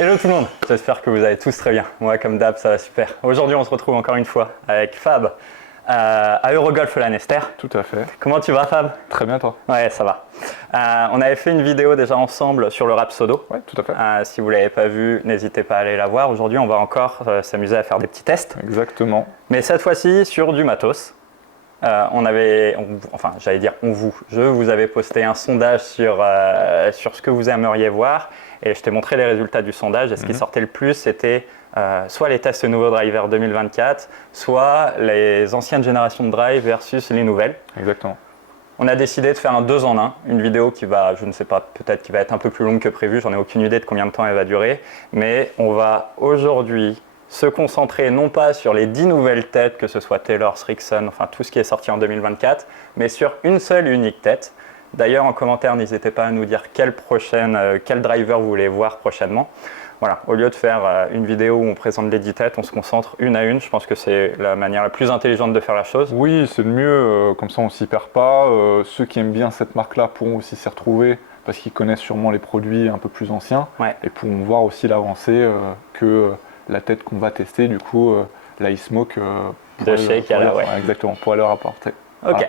Hello tout le monde, j'espère que vous allez tous très bien. Moi comme d'hab ça va super. Aujourd'hui on se retrouve encore une fois avec Fab à Eurogolf Lanester. Tout à fait. Comment tu vas Fab? Très bien toi. Ouais ça va. On avait fait une vidéo déjà ensemble sur le Rapsodo. Ouais, tout à fait. Si vous ne l'avez pas vu, n'hésitez pas à aller la voir. Aujourd'hui on va encore s'amuser à faire des petits tests. Exactement. Mais cette fois-ci sur du matos. Je vous avais posté un sondage sur ce que vous aimeriez voir et je t'ai montré les résultats du sondage et ce qui sortait le plus c'était soit les tests nouveaux drivers 2024, soit les anciennes générations de drive versus les nouvelles. Exactement. On a décidé de faire un 2 en 1, une vidéo qui va, je ne sais pas, peut-être qui va être un peu plus longue que prévu, j'en ai aucune idée de combien de temps elle va durer, mais on va aujourd'hui se concentrer non pas sur les 10 nouvelles têtes, que ce soit Taylor, Srixon, enfin tout ce qui est sorti en 2024, mais sur une seule et unique tête. D'ailleurs, en commentaire, n'hésitez pas à nous dire quel driver vous voulez voir prochainement. Voilà, au lieu de faire une vidéo où on présente les 10 têtes, on se concentre une à une. Je pense que c'est la manière la plus intelligente de faire la chose. Oui, c'est le mieux, comme ça on s'y perd pas. Ceux qui aiment bien cette marque-là pourront aussi s'y retrouver parce qu'ils connaissent sûrement les produits un peu plus anciens et pourront voir aussi l'avancée que la tête qu'on va tester, du coup, la e-smoke de chez Callaway. Exactement, pour leur apporter. Ok.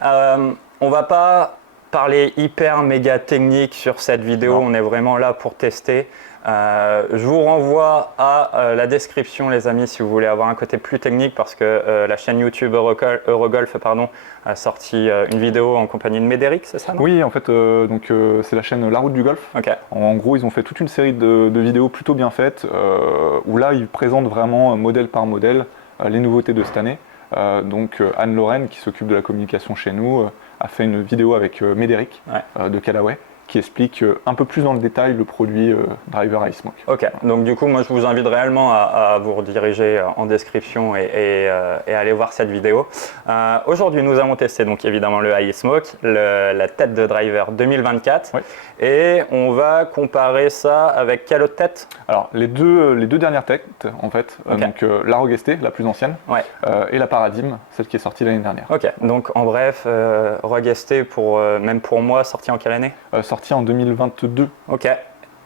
Voilà. On va pas parler hyper méga technique sur cette vidéo, on est vraiment là pour tester. Je vous renvoie à la description les amis si vous voulez avoir un côté plus technique parce que la chaîne YouTube Eurogolf a sorti une vidéo en compagnie de Médéric, c'est ça non? Oui, en fait, c'est la chaîne La Route du Golf. Okay. En gros, ils ont fait toute une série de vidéos plutôt bien faites où là, ils présentent vraiment modèle par modèle les nouveautés de cette année. Anne-Lorraine, qui s'occupe de la communication chez nous, a fait une vidéo avec Médéric de Callaway, qui explique un peu plus dans le détail le produit Driver iSmoke. Ok, donc du coup moi je vous invite réellement à vous rediriger en description et aller voir cette vidéo. Aujourd'hui nous avons testé donc évidemment le iSmoke, la tête de Driver 2024 et on va comparer ça avec quelle autre tête? Alors les deux dernières têtes en fait, donc la Rogue ST, la plus ancienne, et la Paradigm, celle qui est sortie l'année dernière. Ok, donc en bref, Rogue ST même pour moi sortie en quelle année? Sorti en 2022. Ok.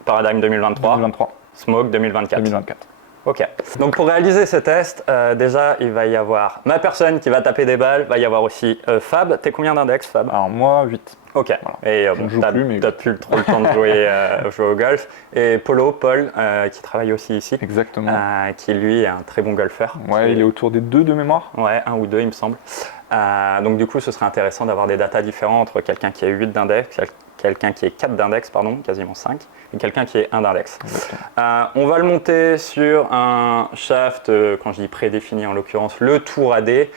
Paradigm 2023. 2023. Smoke 2024. 2024. Ok. Donc pour réaliser ce test, déjà il va y avoir ma personne qui va taper des balles, va y avoir aussi Fab. T'es combien d'index Fab? Alors moi 8. Ok. Voilà. Et t'as plus trop le temps de jouer au golf. Et Paul, qui travaille aussi ici. Exactement. Qui lui est un très bon golfeur. Ouais, il est autour des 2 de mémoire. Ouais, 1 ou 2 il me semble. Donc du coup ce serait intéressant d'avoir des datas différents entre quelqu'un qui a 8 d'index, quelqu'un qui est 4 d'index, pardon, quasiment 5, et quelqu'un qui est 1 d'index. On va le monter sur un shaft, quand je dis prédéfini en l'occurrence, le Tour AD.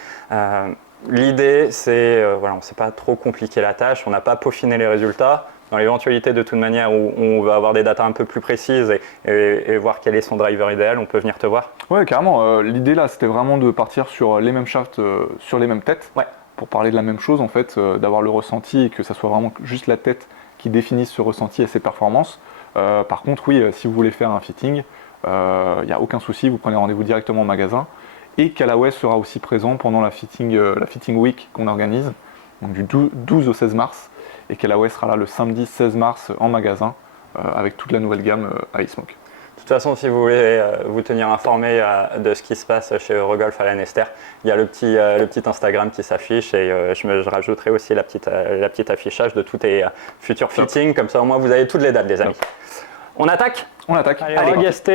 L'idée c'est, on ne s'est pas trop compliqué la tâche, on n'a pas peaufiné les résultats. Dans l'éventualité de toute manière où on va avoir des datas un peu plus précises et voir quel est son driver idéal, on peut venir te voir. Ouais, carrément. L'idée là, c'était vraiment de partir sur les mêmes shafts, sur les mêmes têtes, pour parler de la même chose en fait, d'avoir le ressenti et que ça soit vraiment juste la tête qui définisse ce ressenti et ses performances. Par contre, oui, si vous voulez faire un fitting, il n'y a aucun souci, vous prenez rendez-vous directement au magasin. Et Callaway sera aussi présent pendant la fitting week qu'on organise, donc du 12 au 16 mars. Et Callaway sera là le samedi 16 mars en magasin avec toute la nouvelle gamme iSmoke. De toute façon, si vous voulez vous tenir informé de ce qui se passe chez Eurogolf à Lanester, il y a le petit Instagram qui s'affiche et je rajouterai aussi la petite affichage de tous tes futurs fittings. Comme ça, au moins, vous avez toutes les dates, les amis. On attaque? On attaque. Allez, Rogue ST.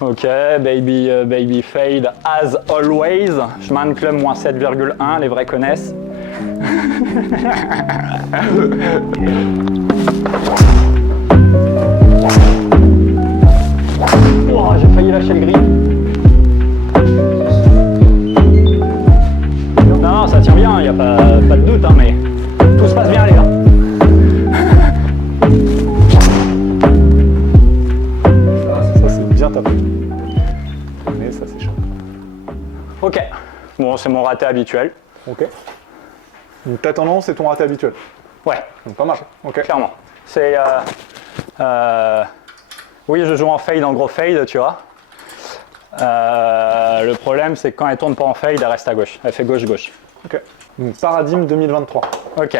Ok, baby fade as always. Schmann Club moins 7,1, les vrais connaissent. Oh, j'ai failli lâcher le grip. Non, ça tient bien, il n'y a pas de doute, hein, mais tout se passe bien les gars. Ça c'est bien tapé. Mais ça c'est chaud. Ok, bon c'est mon raté habituel. Ok. Donc ta tendance c'est ton raté habituel. Ouais. Donc pas mal. Ok. Clairement. C'est oui, je joue en fade, en gros fade, tu vois. Le problème, c'est que quand elle tourne pas en fade, elle reste à gauche. Elle fait gauche-gauche. Ok. Donc Paradigme 2023. Ok.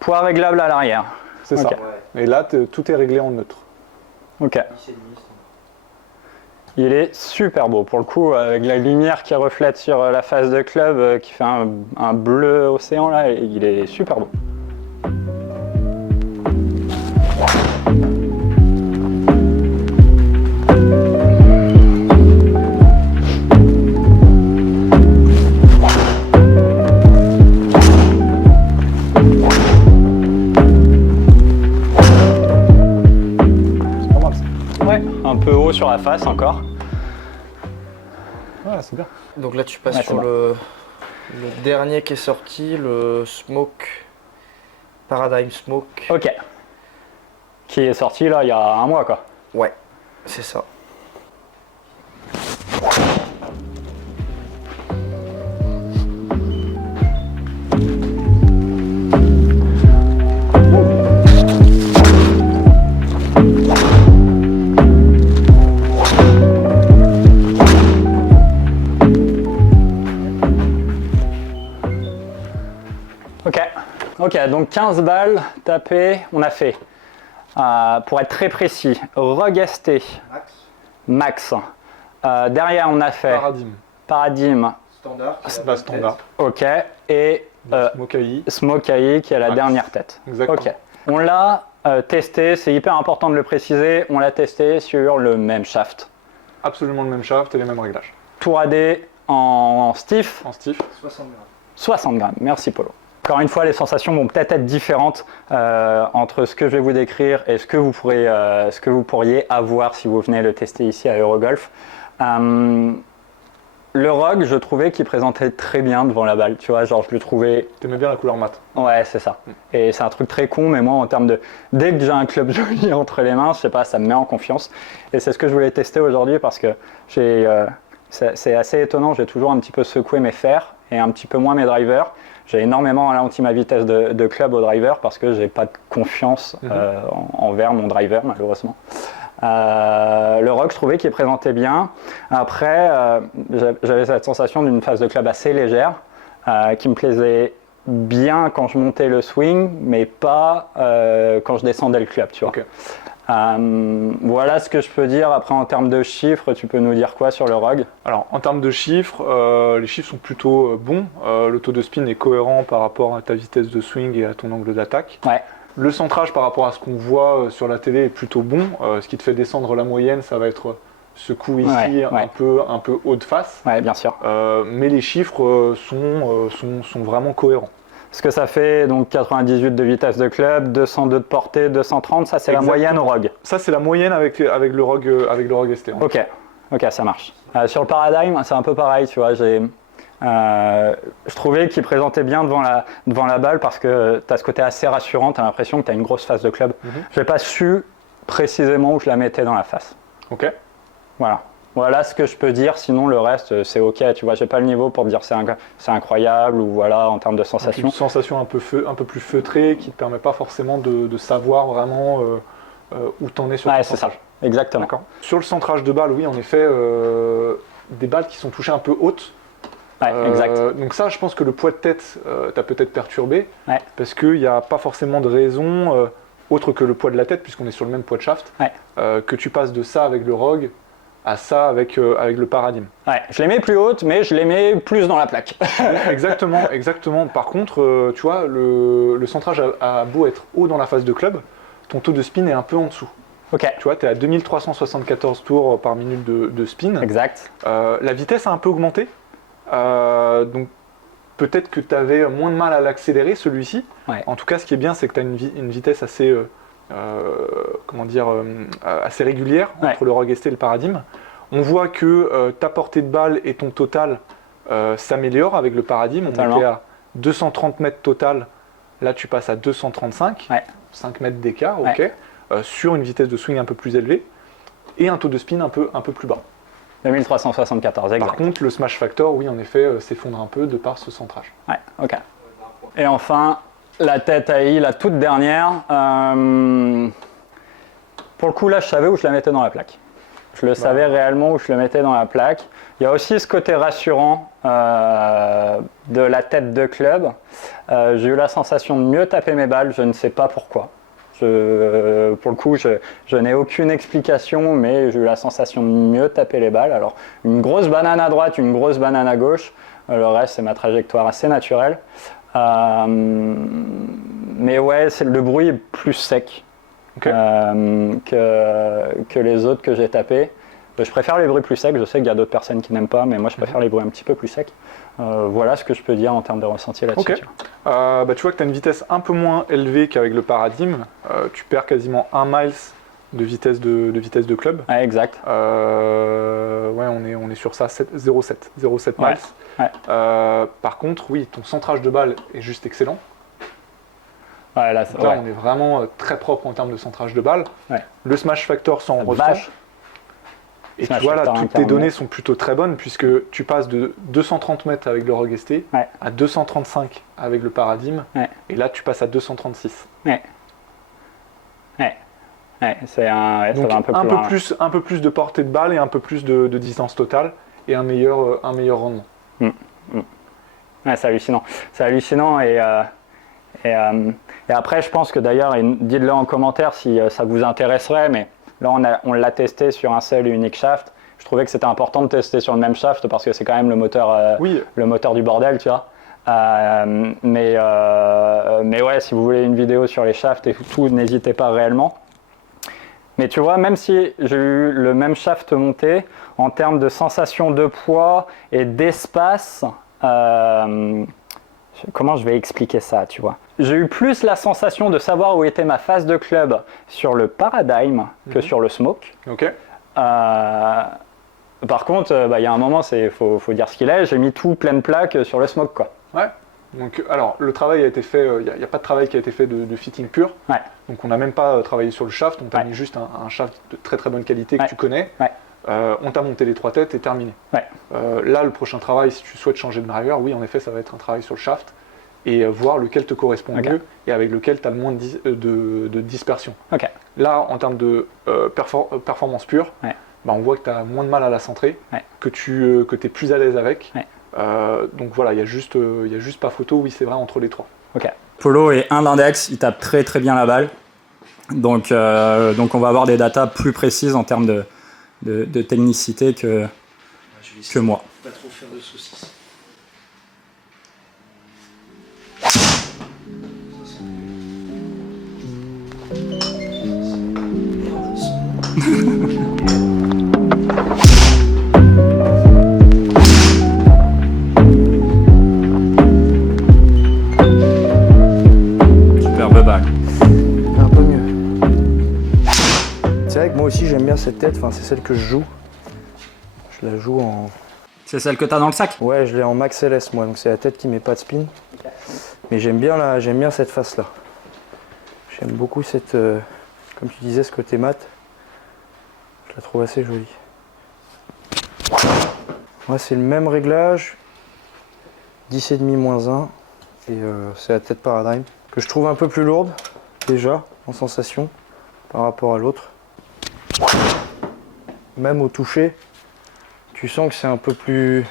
Poids réglable à l'arrière. C'est ça. Ok. Et là, tout est réglé en neutre. Ok. Il est super beau pour le coup, avec la lumière qui reflète sur la face de club, qui fait un bleu océan là, il est super beau. C'est pas mal ça. Ouais, un peu haut sur la face encore. Ouais, c'est bien. Donc là tu passes Ouais, sur c'est le dernier qui est sorti, le Smoke, Paradigm Smoke. Ok. Qui est sorti là il y a un mois quoi. Ouais, c'est ça. Ok, donc 15 balles tapées, on a fait, pour être très précis, Rogue ST, Max. Derrière, on a fait Paradigme, Standard. Base standard. ok, et Smoke AI. Smoke AI qui est la Max. dernière tête. Exactement. Ok, on l'a testé, c'est hyper important de le préciser, on l'a testé sur le même shaft. Absolument le même shaft et les mêmes réglages. Tour AD en stiff, En stiff. 60 grammes. 60 grammes, merci Polo. Encore une fois, les sensations vont peut-être être différentes entre ce que je vais vous décrire et ce que vous pourriez avoir si vous venez le tester ici à Eurogolf. Le Rogue, je trouvais qu'il présentait très bien devant la balle, tu vois, genre je le trouvais... T'aimais bien la couleur mat. Ouais, c'est ça. Et c'est un truc très con, mais moi en termes de... Dès que j'ai un club joli entre les mains, je sais pas, ça me met en confiance. Et c'est ce que je voulais tester aujourd'hui parce que c'est assez étonnant, j'ai toujours un petit peu secoué mes fers et un petit peu moins mes drivers. J'ai énormément ralenti ma vitesse de club au driver parce que j'ai pas de confiance envers mon driver malheureusement. Le Rogue, je trouvais qu'il présentait bien. Après, j'avais cette sensation d'une phase de club assez légère qui me plaisait bien quand je montais le swing, mais pas quand je descendais le club, tu vois. Okay. Voilà ce que je peux dire. Après, en termes de chiffres, tu peux nous dire quoi sur le Rogue? Alors, en termes de chiffres, les chiffres sont plutôt bons. Le taux de spin est cohérent par rapport à ta vitesse de swing et à ton angle d'attaque. Ouais. Le centrage par rapport à ce qu'on voit sur la télé est plutôt bon. Ce qui te fait descendre la moyenne, ça va être ce coup ici un peu haut de face. Ouais, bien sûr. Mais les chiffres sont vraiment cohérents. Ce que ça fait, donc 98 de vitesse de club, 202 de portée, 230, ça c'est la moyenne au Rogue. Ça c'est la moyenne avec le Rogue ST. Ok, ça marche. Sur le Paradigme, c'est un peu pareil, tu vois. Je trouvais qu'il présentait bien devant la balle parce que tu as ce côté assez rassurant, tu as l'impression que tu as une grosse face de club. Je n'ai pas su précisément où je la mettais dans la face. Ok. Voilà ce que je peux dire, sinon le reste c'est ok, tu vois, j'ai pas le niveau pour te dire c'est incroyable ou voilà en termes de sensations. Une sensation un peu plus feutrée qui te permet pas forcément de savoir vraiment où t'en es sur ton c'est ça, centrage. exactement. Sur le centrage de balles, oui en effet, des balles qui sont touchées un peu hautes. Exact. Donc ça je pense que le poids de tête t'a peut-être perturbé parce qu'il n'y a pas forcément de raison autre que le poids de la tête puisqu'on est sur le même poids de shaft que tu passes de ça avec le Rogue à ça avec le Paradigme. Je les mets plus hautes, mais je les mets plus dans la plaque. Exactement. Par contre, tu vois, le centrage a beau être haut dans la phase de club, ton taux de spin est un peu en dessous. Ok. Tu vois, tu es à 2374 tours par minute de spin. Exact. La vitesse a un peu augmenté. Donc peut-être que tu avais moins de mal à l'accélérer, celui-ci. En tout cas, ce qui est bien, c'est que tu as une vitesse assez... assez régulière entre le Rogue ST et le Paradigme. On voit que ta portée de balle et ton total s'améliorent avec le Paradigme. On était à 230 mètres total, là tu passes à 235, 5 mètres d'écart, sur une vitesse de swing un peu plus élevée et un taux de spin un peu plus bas. 2374, exact. Par contre, le smash factor, oui, en effet, s'effondre un peu de par ce centrage. Et enfin, la tête AI, la toute dernière. Pour le coup, là, je savais où je la mettais dans la plaque. Je le savais réellement où je le mettais dans la plaque. Il y a aussi ce côté rassurant de la tête de club, j'ai eu la sensation de mieux taper mes balles, je ne sais pas pourquoi. Pour le coup, je n'ai aucune explication, mais j'ai eu la sensation de mieux taper les balles. Alors, une grosse banane à droite, une grosse banane à gauche, le reste, c'est ma trajectoire assez naturelle. Mais ouais, le bruit est plus sec que les autres que j'ai tapés. Je préfère les bruits plus secs, je sais qu'il y a d'autres personnes qui n'aiment pas, mais moi je préfère les bruits un petit peu plus secs. Voilà ce que je peux dire en termes de ressenti là-dessus. Tu vois que tu as une vitesse un peu moins élevée qu'avec le Paradigm. Tu perds quasiment 1 miles de vitesse de club. Ouais, exact. On est sur ça, 0,7 miles. Ouais. Par contre, oui, ton centrage de balle est juste excellent. Ouais, là, on est vraiment très propre en termes de centrage de balle. Ouais. Le smash factor s'en ressent. Et tu vois là, toutes tes données sont plutôt très bonnes puisque tu passes de 230 mètres avec le Rogue ST à 235 avec le Paradigm. Et là, tu passes à 236. C'est donc ça va un peu plus de portée de balle et un peu plus de distance totale et un meilleur rendement. Ouais, c'est hallucinant. C'est hallucinant et après, je pense que d'ailleurs, et dites-le en commentaire si ça vous intéresserait, mais là, on l'a testé sur un seul et unique shaft. Je trouvais que c'était important de tester sur le même shaft parce que c'est quand même le moteur du bordel, tu vois. Mais ouais, si vous voulez une vidéo sur les shafts et tout, n'hésitez pas réellement. Mais tu vois, même si j'ai eu le même shaft monté, en termes de sensation de poids et d'espace, comment je vais expliquer ça, tu vois? J'ai eu plus la sensation de savoir où était ma face de club sur le Paradigm que sur le Smoke. Par contre, il y a un moment, faut dire ce qu'il est, j'ai mis tout pleine plaque sur le Smoke, quoi. Ouais. Donc, alors, le travail a été fait, il n'y a pas de travail qui a été fait de fitting pur. Donc, on n'a même pas travaillé sur le shaft, on t'a mis juste un shaft de très très bonne qualité que tu connais. On t'a monté les 3 têtes et terminé. Là, le prochain travail, si tu souhaites changer de driver, oui, en effet, ça va être un travail sur le shaft et voir lequel te correspond mieux et avec lequel tu as le moins de dispersion. Là, en termes de performance pure, on voit que tu as moins de mal à la centrer, que tu es plus à l'aise avec. Donc voilà, il y a juste pas photo, oui, c'est vrai, entre les 3. Polo est un index, il tape très très bien la balle. Donc on va avoir des datas plus précises en termes de technicité que moi. Pas trop faire de saucisses. Superbe balle. Un peu mieux. C'est vrai que moi aussi j'aime bien cette tête, c'est celle que je joue. Je la joue en... C'est celle que tu as dans le sac? Ouais, je l'ai en Max LS moi, donc c'est la tête qui met pas de spin. Mais j'aime bien cette face là. J'aime beaucoup cette, comme tu disais, ce côté mat. Je la trouve assez jolie. Ouais, c'est le même réglage, 10,5 moins 1, et c'est la tête Paradigm, que je trouve un peu plus lourde, déjà, en sensation, par rapport à l'autre. Même au toucher, tu sens que c'est un peu plus...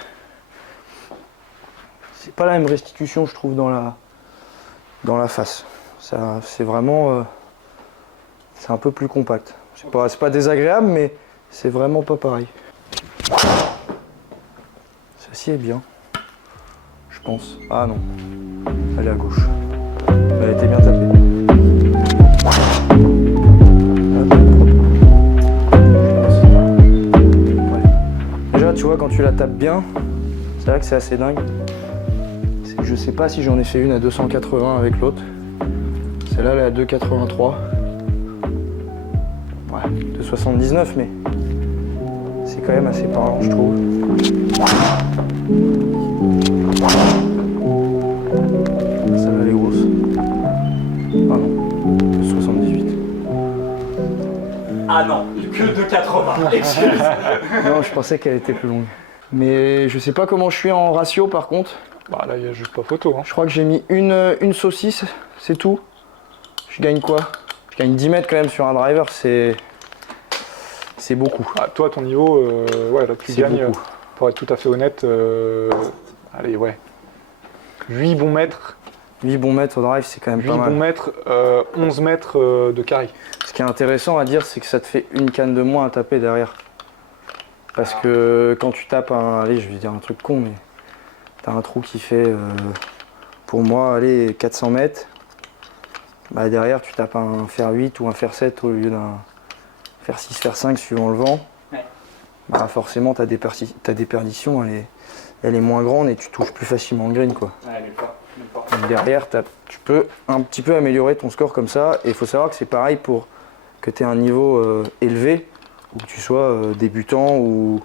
C'est pas la même restitution, je trouve, dans la face. C'est vraiment... c'est un peu plus compact. C'est pas désagréable, mais c'est vraiment pas pareil. Celle-ci est bien, je pense. Ah non, elle est à gauche. Elle était bien tapée. Déjà, tu vois, quand tu la tapes bien, c'est vrai que c'est assez dingue. C'est que je sais pas si j'en ai fait une à 280 avec l'autre. Celle-là, elle est à 283. Ouais, 279, mais c'est quand même assez parlant, je trouve. Celle-là, elle est grosse. Ah non, 278. Ah non, que 2,80, excuse. Non, je pensais qu'elle était plus longue. Mais je sais pas comment je suis en ratio par contre. Bah là, il n'y a juste pas photo. Je crois que j'ai mis une saucisse, c'est tout. Je gagne quoi? Je gagne 10 mètres quand même sur un driver, c'est beaucoup. Ah, toi, à ton niveau, ouais, là, tu gagnes, beaucoup. pour être tout à fait honnête, allez, ouais. 8 bons mètres. 8 bons mètres au drive, c'est quand même 8 pas mal. bons mètres, 11 mètres de carry. Ce qui est intéressant à dire, c'est que ça te fait une canne de moins à taper derrière. Parce que quand tu tapes allez, je vais dire un truc con, mais t'as un trou qui fait, pour moi, allez, 400 mètres. Bah derrière, tu tapes un fer 8 ou un fer 7 au lieu d'un fer 6, fer 5 suivant le vent. Ouais. Bah forcément, ta déperdition, elle est moins grande et tu touches plus facilement le green, quoi. Ouais, mille fois. Donc derrière, tu peux un petit peu améliorer ton score comme ça. Et il faut savoir que c'est pareil pour que tu aies un niveau élevé, ou que tu sois débutant ou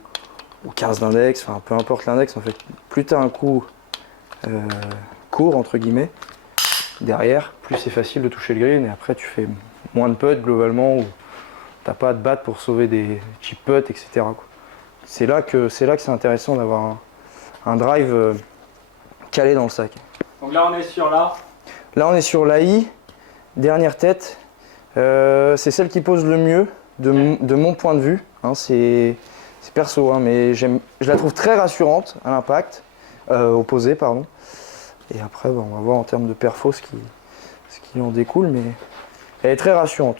15 d'index, enfin peu importe l'index en fait. Plus tu as un coup court, entre guillemets, derrière, plus c'est facile de toucher le green. Et après, tu fais moins de putts globalement, ou t'as pas à te battre pour sauver des chip putts, etc. quoi. C'est là que c'est intéressant d'avoir un drive calé dans le sac. Donc là, on est sur là. Là, on est sur l'AI, dernière tête. C'est celle qui pose le mieux de mon point de vue. Hein, c'est perso, hein, mais je la trouve très rassurante à l'impact, opposé, pardon. Et après, on va voir en termes de perfo ce qui en découle, mais elle est très rassurante.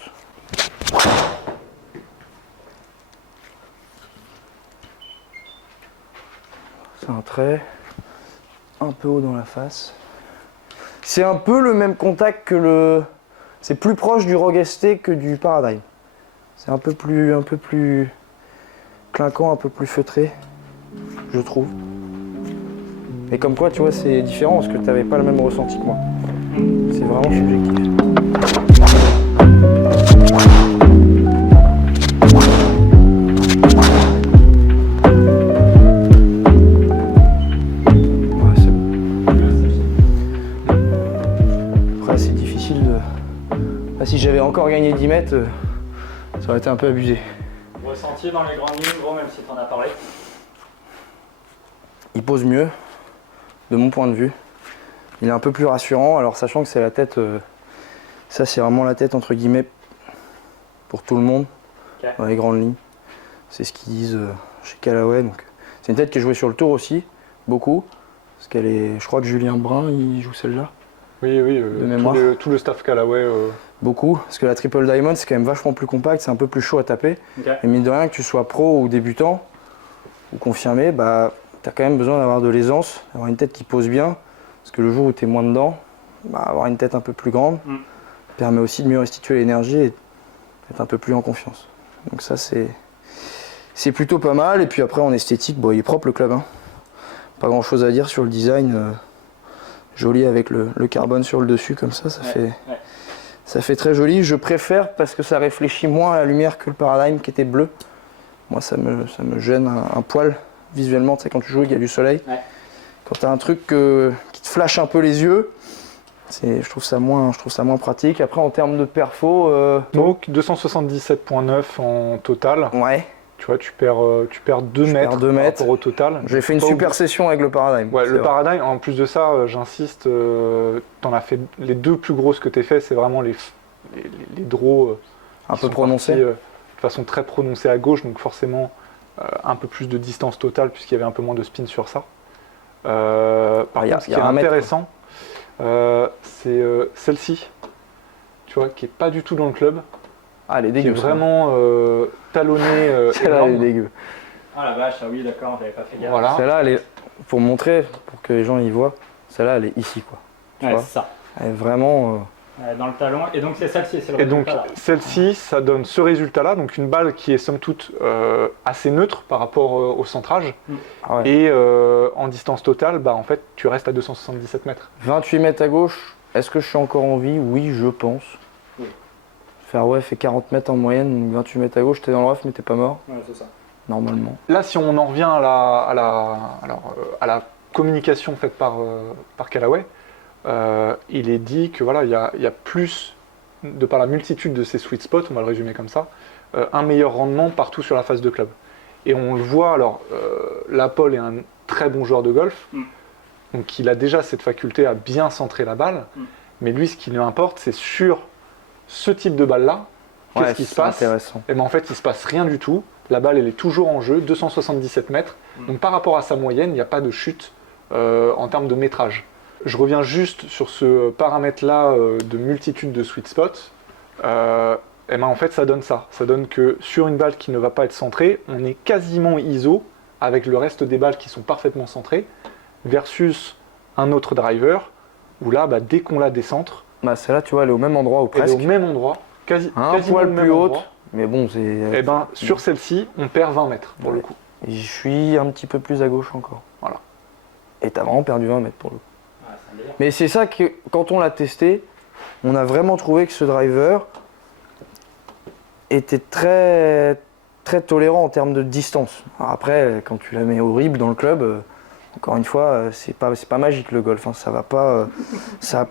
C'est un trait un peu haut dans la face. C'est un peu le même contact que c'est plus proche du Rogue ST que du Paradigm. C'est un peu plus clinquant, un peu plus feutré, je trouve. Et comme quoi, tu vois, c'est différent parce que tu n'avais pas le même ressenti que moi. C'est vraiment subjectif. Si j'avais encore gagné 10 mètres, ça aurait été un peu abusé. Ressenti dans les grandes lignes, gros, même si tu en as parlé. Il pose mieux, de mon point de vue. Il est un peu plus rassurant, alors sachant que c'est la tête, ça c'est vraiment la tête entre guillemets pour tout le monde, okay, dans les grandes lignes. C'est ce qu'ils disent chez Callaway. Donc, c'est une tête qui est jouée sur le tour aussi, beaucoup. Parce qu'elle est, je crois que Julien Brun, il joue celle-là. Oui, de mémoire. Tout le staff Callaway. Beaucoup, parce que la Triple Diamond c'est quand même vachement plus compact, c'est un peu plus chaud à taper. Okay. Et mine de rien, que tu sois pro ou débutant, ou confirmé, bah, tu as quand même besoin d'avoir de l'aisance, d'avoir une tête qui pose bien. Parce que le jour où tu es moins dedans, bah, avoir une tête un peu plus grande permet aussi de mieux restituer l'énergie et d'être un peu plus en confiance. Donc ça c'est plutôt pas mal. Et puis après en esthétique, bon, il est propre le club. Hein. Pas grand chose à dire sur le design. Joli avec le carbone sur le dessus comme ça, ça fait très joli. Je préfère parce que ça réfléchit moins à la lumière que le Paradigm qui était bleu. Moi ça me gêne un poil visuellement, tu sais, quand tu joues il y a du soleil. Ouais. Quand tu as un truc qui te flash un peu les yeux, je trouve ça moins pratique. Après en termes de perfo... Donc 277.9 en total. Ouais. Tu vois, tu perds 2 mètres par rapport au total. J'ai fait une super session avec le Paradigm. Ouais, le Paradigm, en plus de ça, j'insiste, t'en as fait les deux plus grosses que t'as fait, c'est vraiment les draws un peu prononcés. De façon très prononcée à gauche, donc forcément un peu plus de distance totale puisqu'il y avait un peu moins de spin sur ça. Par contre, ce qui est intéressant, c'est celle-ci, tu vois, qui est pas du tout dans le club. Ah, elle est dégueu. Qui est vraiment talonnée. Celle-là, elle est dégueu. Ah la vache, ah oui, d'accord, j'avais pas fait gaffe. Voilà. Celle-là, elle est, pour montrer, pour que les gens y voient, celle-là, elle est ici, quoi. Ouais, c'est ça. Elle est vraiment... dans le talon. Et donc c'est celle-ci, c'est le résultat. Et donc celle-ci, ça donne ce résultat-là, donc une balle qui est somme toute assez neutre par rapport au centrage. Ah ouais. Et en distance totale, bah, en fait, tu restes à 277 mètres. 28 mètres à gauche, est-ce que je suis encore en vie? Oui, je pense. Oui. Fairway fait 40 mètres en moyenne, donc 28 mètres à gauche, t'es dans le rough mais t'es pas mort. Ouais, c'est ça. Normalement. Là, si on en revient à la communication faite par Callaway, il est dit que voilà, il y a plus, de par la multitude de ces sweet spots, on va le résumer comme ça, un meilleur rendement partout sur la face de club. Et on le voit, alors, Paul est un très bon joueur de golf, donc il a déjà cette faculté à bien centrer la balle, mais lui, ce qui lui importe, c'est sur ce type de balle-là, qu'est-ce qui se passe? Et ben en fait, il ne se passe rien du tout. La balle, elle est toujours en jeu, 277 mètres. Donc par rapport à sa moyenne, il n'y a pas de chute en termes de métrage. Je reviens juste sur ce paramètre-là de multitude de sweet spots. Et ben en fait, ça donne ça. Ça donne que sur une balle qui ne va pas être centrée, on est quasiment ISO avec le reste des balles qui sont parfaitement centrées, versus un autre driver, où là, dès qu'on la décentre, Celle-là, tu vois, elle est au même endroit ou elle est presque. au même endroit, Un quasiment poil au même plus endroit. haute, mais bon, c'est... Et ben sur celle-ci, on perd 20 mètres pour le coup. Et je suis un petit peu plus à gauche encore. Voilà. Et t'as vraiment perdu 20 mètres pour le coup. Ah, c'est un délire. Mais c'est ça que, quand on l'a testé, on a vraiment trouvé que ce driver était très, très tolérant en termes de distance. Alors après, quand tu la mets horrible dans le club, encore une fois, c'est pas magique le golf. Hein. Ça va pas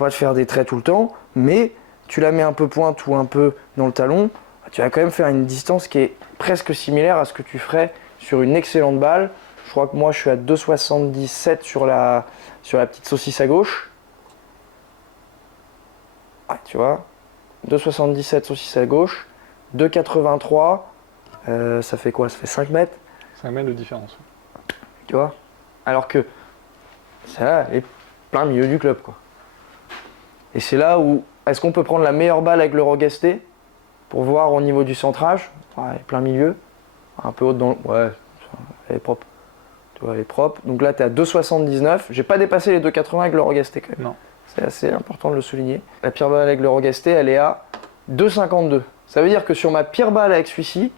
te faire des traits tout le temps, mais tu la mets un peu pointe ou un peu dans le talon, tu vas quand même faire une distance qui est presque similaire à ce que tu ferais sur une excellente balle. Je crois que moi je suis à 2,77 sur la petite saucisse à gauche. Ouais, tu vois, 2,77 saucisse à gauche, 2,83, ça fait quoi? Ça fait 5 mètres, 5 mètres de différence. tu vois. Alors que ça elle est plein milieu du club, quoi. Et c'est là où, est-ce qu'on peut prendre la meilleure balle avec le Rogue ST pour voir au niveau du centrage? Ouais, plein milieu, un peu haute dans le... Ouais, elle est propre. Tu vois, elle est propre. Donc là, tu es à 2,79. J'ai pas dépassé les 2,80 avec le Rogue ST quand même. Non. C'est assez important de le souligner. La pire balle avec le Rogue ST, elle est à 2,52. Ça veut dire que sur ma pire balle avec celui-ci,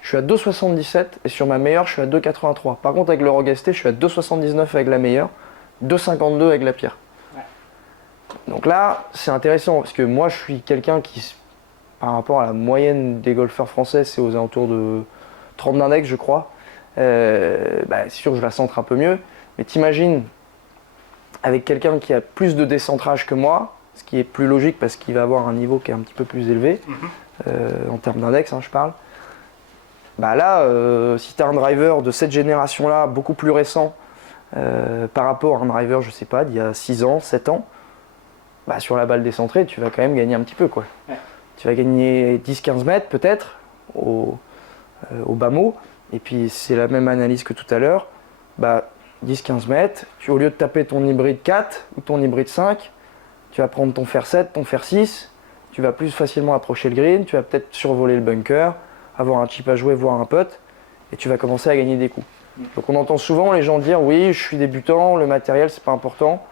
je suis à 2,77 et sur ma meilleure, je suis à 2,83. Par contre, avec le Rogue ST, je suis à 2,79 avec la meilleure, 2,52 avec la pire. Ouais. Donc là, c'est intéressant parce que moi, je suis quelqu'un qui, par rapport à la moyenne des golfeurs français, c'est aux alentours de 30 d'index, je crois. C'est sûr, je la centre un peu mieux. Mais t'imagines, avec quelqu'un qui a plus de décentrage que moi, ce qui est plus logique parce qu'il va avoir un niveau qui est un petit peu plus élevé, en termes d'index, hein, je parle. Si tu as un driver de cette génération-là, beaucoup plus récent, par rapport à un driver, je sais pas, d'il y a 6 ans, 7 ans, sur la balle décentrée, tu vas quand même gagner un petit peu, quoi. Ouais. Tu vas gagner 10-15 mètres peut-être au bas mot. Et puis c'est la même analyse que tout à l'heure. 10-15 mètres, au lieu de taper ton hybride 4 ou ton hybride 5, tu vas prendre ton fer 7, ton fer 6, tu vas plus facilement approcher le green, tu vas peut-être survoler le bunker, avoir un chip à jouer, voire un putt, et tu vas commencer à gagner des coups. Donc on entend souvent les gens dire oui, je suis débutant, le matériel c'est pas important.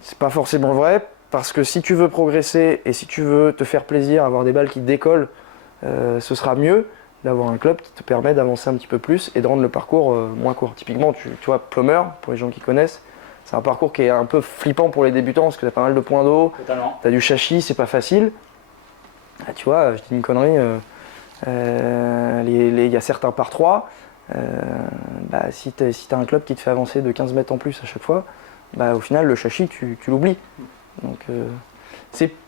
C'est pas forcément vrai, parce que si tu veux progresser et si tu veux te faire plaisir, avoir des balles qui décollent, ce sera mieux d'avoir un club qui te permet d'avancer un petit peu plus et de rendre le parcours moins court. Typiquement, tu vois, Plummer, pour les gens qui connaissent, c'est un parcours qui est un peu flippant pour les débutants parce que tu as pas mal de points d'eau, tu as du châssis, c'est pas facile. Tu vois, je dis une connerie, il y a certains par 3, si tu as un club qui te fait avancer de 15 mètres en plus à chaque fois, au final, le châssis, tu l'oublies. Donc,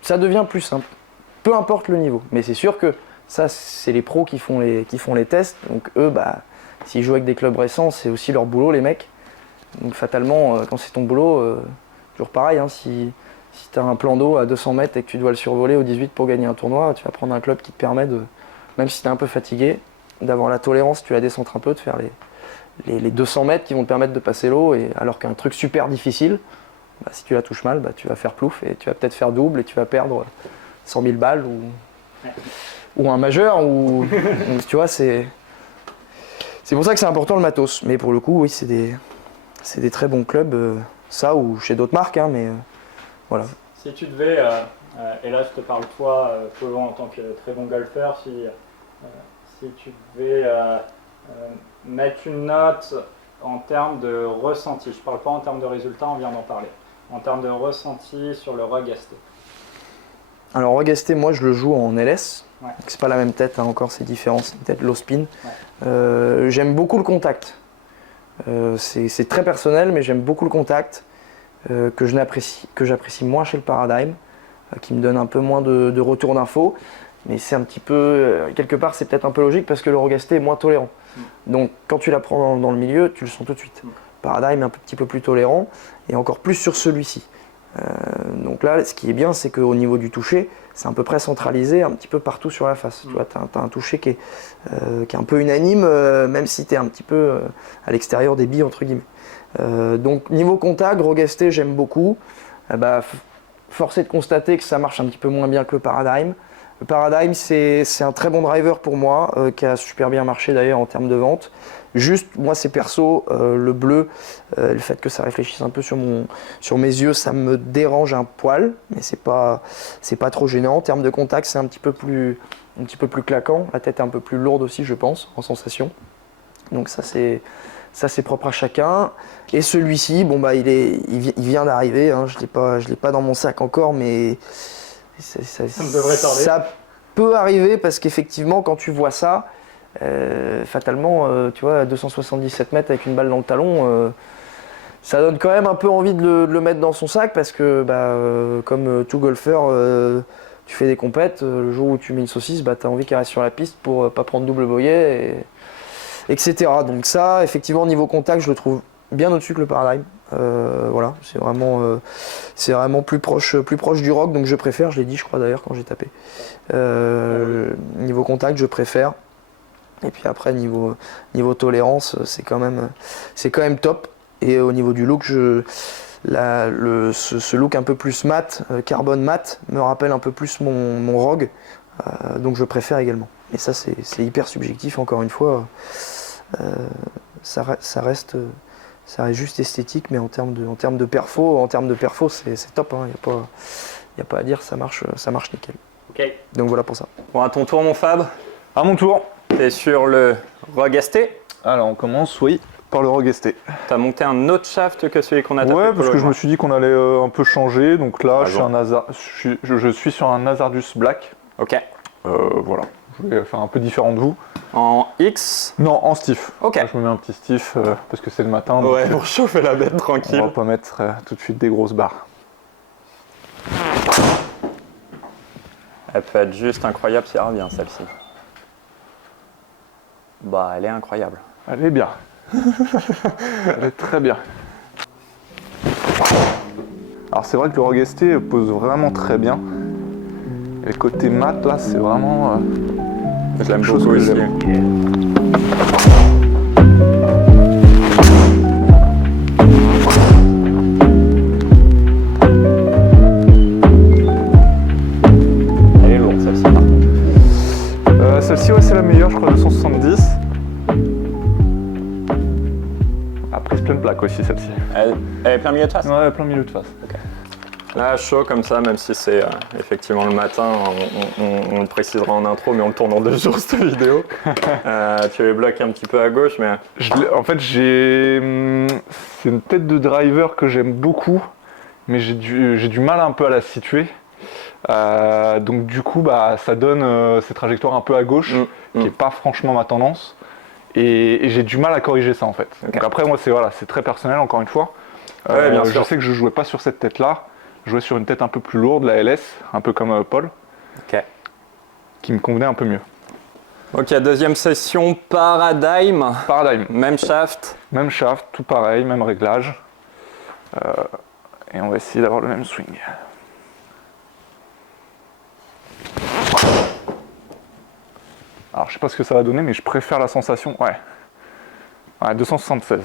ça devient plus simple, peu importe le niveau. Mais c'est sûr que ça, c'est les pros qui font les tests. Donc eux, s'ils jouent avec des clubs récents, c'est aussi leur boulot, les mecs. Donc fatalement, quand c'est ton boulot, toujours pareil, hein, si tu as un plan d'eau à 200 mètres et que tu dois le survoler au 18 pour gagner un tournoi, tu vas prendre un club qui te permet de, même si tu es un peu fatigué, d'avoir la tolérance, tu la décentres un peu, de faire les 200 mètres qui vont te permettre de passer l'eau, et alors qu'un truc super difficile, si tu la touches mal, tu vas faire plouf et tu vas peut-être faire double et tu vas perdre 100 000 balles ou un majeur, ou tu vois, c'est pour ça que c'est important le matos. Mais pour le coup, oui, c'est des très bons clubs, ça ou chez d'autres marques, hein, mais voilà. Si tu devais, et là je te parle toi, Polo, en tant que très bon golfeur, si tu devais mettre une note en termes de ressenti, je ne parle pas en termes de résultats, on vient d'en parler, en termes de ressenti sur le Rogue ST. Alors Rogue ST, moi je le joue en LS. Ouais. C'est pas la même tête, hein, encore c'est différent, c'est une tête low spin. Ouais. J'aime beaucoup le contact. C'est très personnel, mais j'aime beaucoup le contact que j'apprécie moins chez le Paradigm, qui me donne un peu moins de retour d'infos. Mais c'est un petit peu, quelque part c'est peut-être un peu logique parce que le Rogue ST est moins tolérant. Donc quand tu la prends dans le milieu, tu le sens tout de suite. Paradigm est un petit peu plus tolérant et encore plus sur celui-ci. Donc là, ce qui est bien, c'est qu'au niveau du toucher, c'est à peu près centralisé un petit peu partout sur la face. Tu vois, t'as un toucher qui est un peu unanime, même si tu es un petit peu à l'extérieur des billes, entre guillemets. Donc niveau contact, Rogue ST j'aime beaucoup. Force est de constater que ça marche un petit peu moins bien que le Paradigm. Le Paradigm c'est un très bon driver pour moi, qui a super bien marché d'ailleurs en termes de vente. Juste, moi c'est perso, le bleu, le fait que ça réfléchisse un peu sur mes yeux, ça me dérange un poil, mais c'est pas trop gênant. En termes de contact, c'est un petit peu plus claquant, la tête est un peu plus lourde aussi, je pense, en sensation. Donc ça c'est propre à chacun. Et celui-ci, bon il vient d'arriver, hein, je l'ai pas dans mon sac encore, mais ça me devrait tarder. Ça peut arriver parce qu'effectivement, quand tu vois ça, fatalement, tu vois, à 277 mètres avec une balle dans le talon, ça donne quand même un peu envie de le mettre dans son sac parce que, comme tout golfeur, tu fais des compètes, le jour où tu mets une saucisse, tu as envie qu'elle reste sur la piste pour pas prendre double bogey, etc. Donc ça, effectivement, niveau contact, je le trouve bien au-dessus que le Paradigm. Voilà, c'est vraiment plus proche du Rogue, donc je préfère, je l'ai dit je crois d'ailleurs quand j'ai tapé. Niveau contact, je préfère. Et puis après niveau tolérance, c'est quand même top. Et au niveau du look, ce look un peu plus mat, carbone mat, me rappelle un peu plus mon Rogue, donc je préfère également. Et ça c'est hyper subjectif encore une fois. Ça reste juste esthétique, mais en termes de perfo, c'est top. Il n'y a pas à dire, ça marche nickel. Ok. Donc voilà pour ça. Bon, à ton tour, mon Fab. À mon tour. T'es sur le Rogue ST. Alors on commence, oui, par le Rogue ST. T'as monté un autre shaft que celui qu'on a tapé. Ouais, parce que je me suis dit qu'on allait un peu changer. Donc là, Ah, je suis sur un Hazardous Black. Ok. Voilà. Je voulais faire un peu différent de vous. En X. Non, en stiff. Ok. Là, je me mets un petit stiff parce que c'est le matin. Ouais, donc, pour chauffer la bête on tranquille. va pas mettre tout de suite des grosses barres. Elle peut être juste incroyable si elle revient, celle-ci. Bah, elle est incroyable. Elle est bien. Elle est très bien. Alors c'est vrai que le Rogue ST pose vraiment très bien. Et le côté mat là, c'est vraiment Je l'aime chose beaucoup que aussi. j'aime. Elle est lourde, celle-ci, par contre. Celle-ci, ouais, c'est la meilleure, je crois, 270. Après, c'est pleine plaque aussi, celle-ci. Elle est plein milieu de face. Ouais, plein milieu de face. Là, chaud comme ça, même si c'est effectivement le matin, on le précisera en intro, mais on le tourne en 2 jours cette vidéo. Tu les bloques un petit peu à gauche, mais... En fait, c'est une tête de driver que j'aime beaucoup, mais j'ai du mal un peu à la situer. Donc du coup, ça donne ces trajectoires un peu à gauche, qui n'est pas franchement ma tendance. Et j'ai du mal à corriger ça en fait. Okay. Donc après, moi, c'est très personnel encore une fois. Ouais, bien sûr. Je sais que je jouais pas sur cette tête-là. Je jouais sur une tête un peu plus lourde, la LS, un peu comme Paul, qui me convenait un peu mieux. Ok, deuxième session, Paradigm. Paradigm. Même shaft. Même shaft, tout pareil, même réglage. Et on va essayer d'avoir le même swing. Alors je sais pas ce que ça va donner, mais je préfère la sensation. Ouais, 276.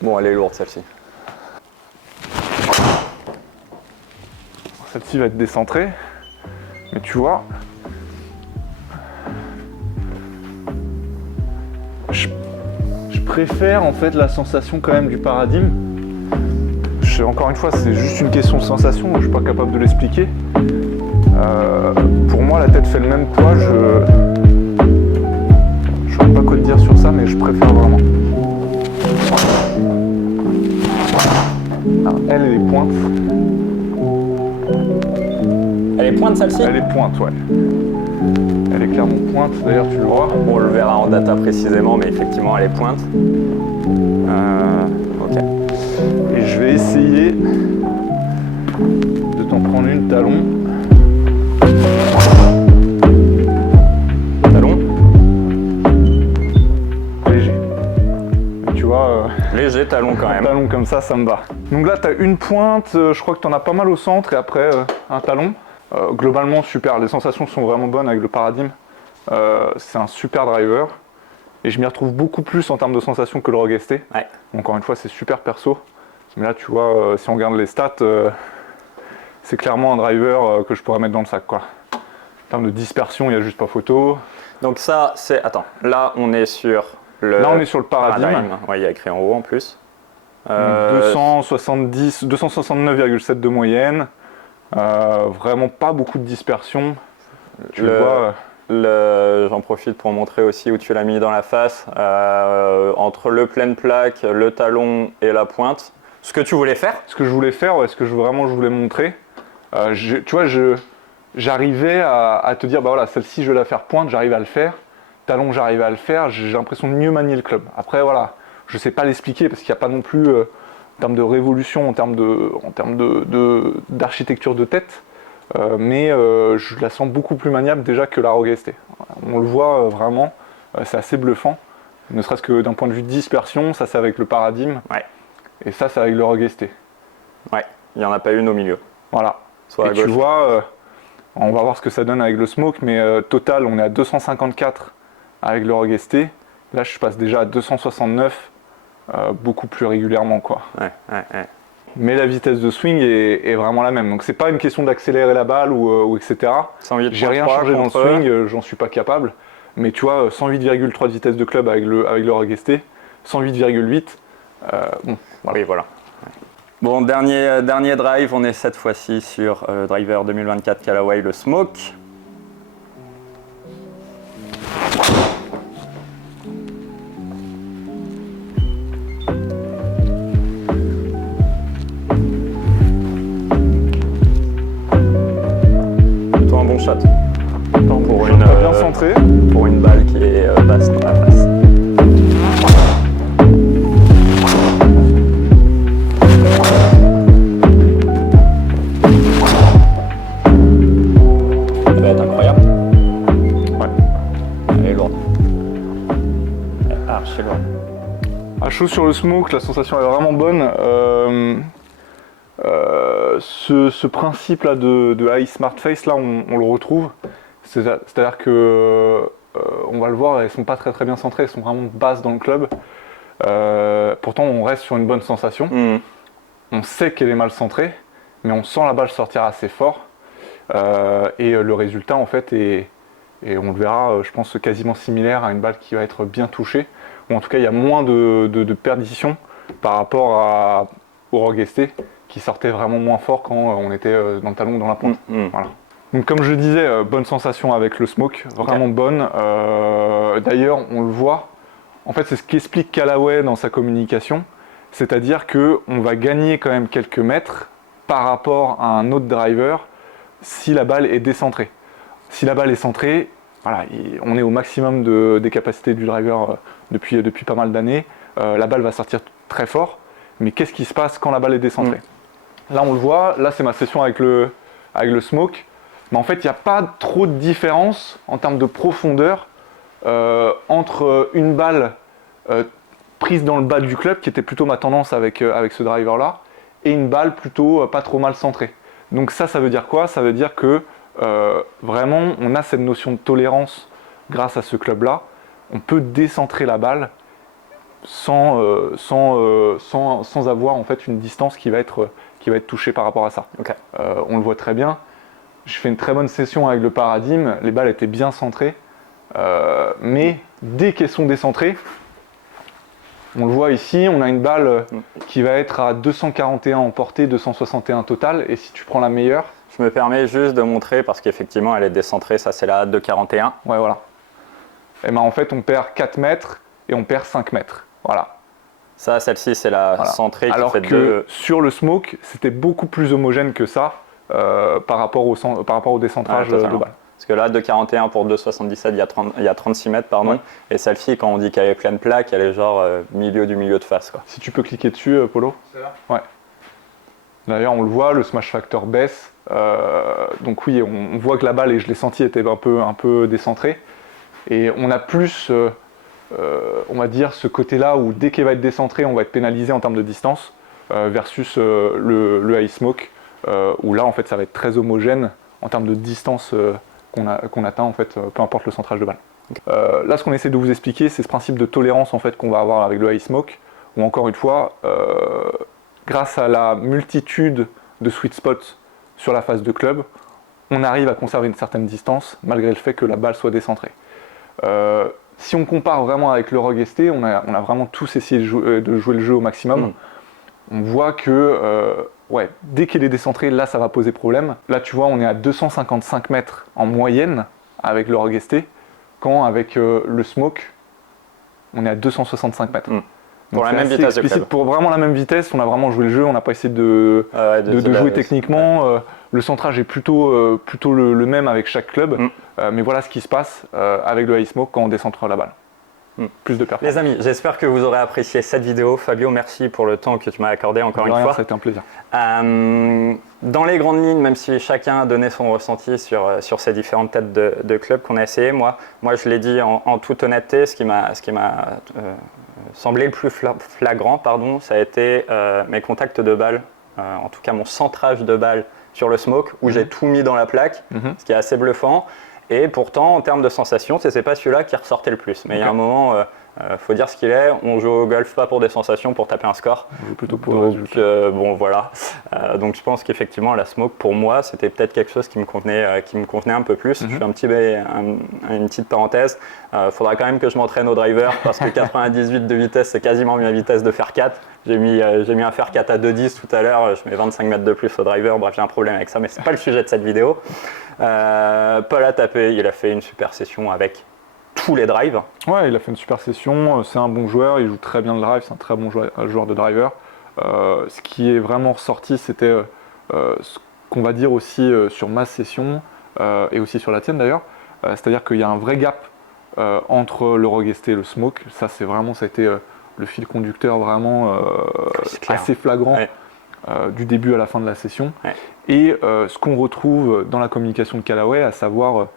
Bon, elle est lourde celle-ci. Celle-ci va être décentrée, mais tu vois, je préfère en fait la sensation quand même du Paradigm. Encore une fois, c'est juste une question de sensation, je suis pas capable de l'expliquer. Pour moi, la tête fait le même poids, je sais pas quoi te dire sur ça, mais je préfère vraiment. Alors, elle est pointe. Elle est pointe celle-ci? Elle est pointe, ouais. Elle est clairement pointe, d'ailleurs tu le vois. Bon, on le verra en data précisément, mais effectivement elle est pointe. Ok. Et je vais essayer de t'en prendre une talon. Talon? Léger. Et tu vois... Léger talon quand même. Un talon comme ça me va. Donc là, tu as une pointe, je crois que tu en as pas mal au centre, et après un talon. Globalement, super. Les sensations sont vraiment bonnes avec le Paradigm. C'est un super driver. Et je m'y retrouve beaucoup plus en termes de sensations que le Rogue ST. Ouais. Encore une fois, c'est super perso. Mais là, tu vois, si on regarde les stats, c'est clairement un driver que je pourrais mettre dans le sac, quoi. En termes de dispersion, il n'y a juste pas photo. Donc ça, c'est... Attends, là, on est sur le... Là, on est sur le Paradigm. Ouais, il y a écrit en haut en plus. 269,7 de moyenne. Vraiment pas beaucoup de dispersion. Tu le vois. J'en profite pour montrer aussi où tu l'as mis dans la face. Entre le pleine plaque, le talon et la pointe. Ce que tu voulais faire. Ce que je voulais faire, ouais, ce que je voulais montrer. Tu vois, j'arrivais à te dire, bah voilà, celle-ci je vais la faire pointe, j'arrive à le faire. Talon, j'arrive à le faire. J'ai l'impression de mieux manier le club. Après, voilà, je sais pas l'expliquer parce qu'il n'y a pas non plus, en termes de révolution, en termes d'architecture de tête. Mais je la sens beaucoup plus maniable déjà que la Rogue ST. On le voit vraiment, c'est assez bluffant. Ne serait-ce que d'un point de vue de dispersion, ça c'est avec le Paradigm. Ouais. Et ça c'est avec le Rogue ST. Ouais, il n'y en a pas une au milieu. Voilà. Soit à et gauche. tu vois, on va voir ce que ça donne avec le Smoke, mais total on est à 254 avec le Rogue ST. Là je passe déjà à 269 beaucoup plus régulièrement, quoi. Ouais. Mais la vitesse de swing est vraiment la même. Donc c'est pas une question d'accélérer la balle ou etc. J'ai rien changé dans le swing, j'en suis pas capable. Mais tu vois, 108,3 de vitesse de club avec le Rogue ST, 108,8. Bon, voilà. Oui, voilà. Bon, dernier drive, on est cette fois-ci sur driver 2024 Callaway, le Smoke. Toi, un bon shot. Pour une, bien centré. pour une balle qui est basse dans la face. Elle va être incroyable. Ouais. Elle est lourde. Elle est archi lourde. À chaud sur le Smoke, la sensation est vraiment bonne. Ce principe là de high smart face là, on le retrouve. C'est-à-dire que on va le voir, elles sont pas très bien centrées, elles sont vraiment basses dans le club. Pourtant, on reste sur une bonne sensation. On sait qu'elle est mal centrée, mais on sent la balle sortir assez fort. Et le résultat, en fait, et on le verra, je pense, quasiment similaire à une balle qui va être bien touchée. Ou en tout cas, il y a moins de perdition par rapport au Rogue ST, qui sortait vraiment moins fort quand on était dans le talon ou dans la pointe. Voilà. Donc comme je disais, bonne sensation avec le Smoke, vraiment bonne. D'ailleurs, on le voit, en fait c'est ce qu'explique Callaway dans sa communication, c'est-à-dire qu'on va gagner quand même quelques mètres par rapport à un autre driver si la balle est décentrée. Si la balle est centrée, voilà, on est au maximum des capacités du driver depuis pas mal d'années, la balle va sortir très fort, mais qu'est-ce qui se passe quand la balle est décentrée? Là on le voit, là c'est ma session avec le Smoke. Mais en fait, il n'y a pas trop de différence en termes de profondeur entre une balle prise dans le bas du club, qui était plutôt ma tendance avec ce driver-là, et une balle plutôt pas trop mal centrée. Donc ça veut dire quoi? Ça veut dire que vraiment, on a cette notion de tolérance grâce à ce club-là. On peut décentrer la balle sans avoir en fait une distance qui va être touchée par rapport à ça. Okay. On le voit très bien. Je fais une très bonne session avec le Paradigm, les balles étaient bien centrées, mais dès qu'elles sont décentrées, on le voit ici, on a une balle qui va être à 241 en portée, 261 total, et si tu prends la meilleure... Je me permets juste de montrer, parce qu'effectivement elle est décentrée, ça c'est la 241. Ouais, voilà. Et ben en fait on perd 4 mètres et on perd 5 mètres, voilà. Ça, celle-ci c'est la centrée qui Alors fait que sur le Smoke, c'était beaucoup plus homogène que ça. Par rapport au décentrage de balle. Parce que là, 2,41 pour 2,77, il y a 36 mètres, pardon. Ouais. Et celle-ci, quand on dit qu'elle est pleine plaque, elle est genre milieu du milieu de face, quoi. Si tu peux cliquer dessus, Polo. C'est là ? Ouais. D'ailleurs, on le voit, le smash factor baisse. Donc oui, on voit que la balle, et je l'ai senti, était un peu décentrée. Et on a plus, on va dire, ce côté-là où dès qu'elle va être décentrée, on va être pénalisé en termes de distance, versus le high smoke. Où là en fait ça va être très homogène en termes de distance qu'on atteint en fait, peu importe le centrage de balle. Là, ce qu'on essaie de vous expliquer, c'est ce principe de tolérance en fait, qu'on va avoir avec le high smoke, où encore une fois, grâce à la multitude de sweet spots sur la face de club, on arrive à conserver une certaine distance, malgré le fait que la balle soit décentrée. Si on compare vraiment avec le Rogue ST, on a vraiment tous essayé de jouer le jeu au maximum. On voit que dès qu'elle est décentrée, là ça va poser problème. Là tu vois, on est à 255 mètres en moyenne avec le Rogue ST, quand avec le Smoke, on est à 265 mètres. Pour la même vitesse de club. Pour vraiment la même vitesse, on a vraiment joué le jeu, on n'a pas essayé de jouer techniquement. Le centrage est plutôt le même avec chaque club, mais voilà ce qui se passe avec le high smoke quand on décentre la balle. Plus de performance. Les amis, j'espère que vous aurez apprécié cette vidéo. Fabio, merci pour le temps que tu m'as accordé encore une fois. Ça a été un plaisir. Dans les grandes lignes, même si chacun a donné son ressenti sur ces différentes têtes de clubs qu'on a essayé, moi je l'ai dit en toute honnêteté, ce qui m'a semblé le plus flagrant, ça a été mes contacts de balle, en tout cas mon centrage de balle sur le smoke, où j'ai tout mis dans la plaque, ce qui est assez bluffant. Et pourtant, en termes de sensations, c'est pas celui-là qui ressortait le plus. Mais il y a un moment, faut dire ce qu'il est, on joue au golf pas pour des sensations, pour taper un score. Plutôt pour donc, bon, voilà. Donc je pense qu'effectivement, la smoke, pour moi, c'était peut-être quelque chose qui me convenait un peu plus. Je fais une petite parenthèse. Faudra quand même que je m'entraîne au driver, parce que 98 de vitesse, c'est quasiment ma vitesse de fer 4. J'ai mis un fer 4 à 2,10 tout à l'heure, je mets 25 mètres de plus au driver, bref j'ai un problème avec ça, mais c'est pas le sujet de cette vidéo. Paul a tapé, il a fait une super session avec tous les drives. Ouais, il a fait une super session, c'est un bon joueur, il joue très bien le drive, c'est un très bon joueur de driver. Ce qui est vraiment ressorti, c'était ce qu'on va dire aussi sur ma session, et aussi sur la tienne d'ailleurs, c'est-à-dire qu'il y a un vrai gap entre le Rogue ST et le Smoke, ça a été le fil conducteur vraiment assez flagrant du début à la fin de la session. Et ce qu'on retrouve dans la communication de Callaway, à savoir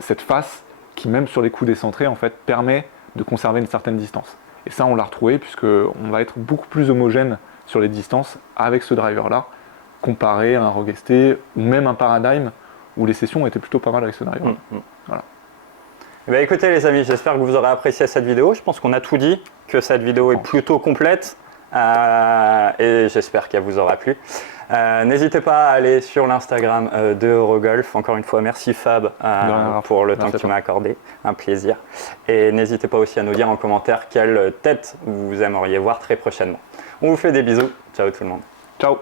cette face qui, même sur les coups décentrés, en fait, permet de conserver une certaine distance. Et ça, on l'a retrouvé puisqu'on va être beaucoup plus homogène sur les distances avec ce driver-là, comparé à un Rogue ST ou même un Paradigm où les sessions étaient plutôt pas mal avec ce driver-là. Voilà. Eh bien, écoutez les amis, j'espère que vous aurez apprécié cette vidéo. Je pense qu'on a tout dit, que cette vidéo est plutôt complète et j'espère qu'elle vous aura plu. N'hésitez pas à aller sur l'Instagram de Eurogolf. Encore une fois, merci Fab pour le temps que tu m'as accordé, un plaisir. Et n'hésitez pas aussi à nous dire en commentaire quelle tête vous aimeriez voir très prochainement. On vous fait des bisous, ciao tout le monde. Ciao.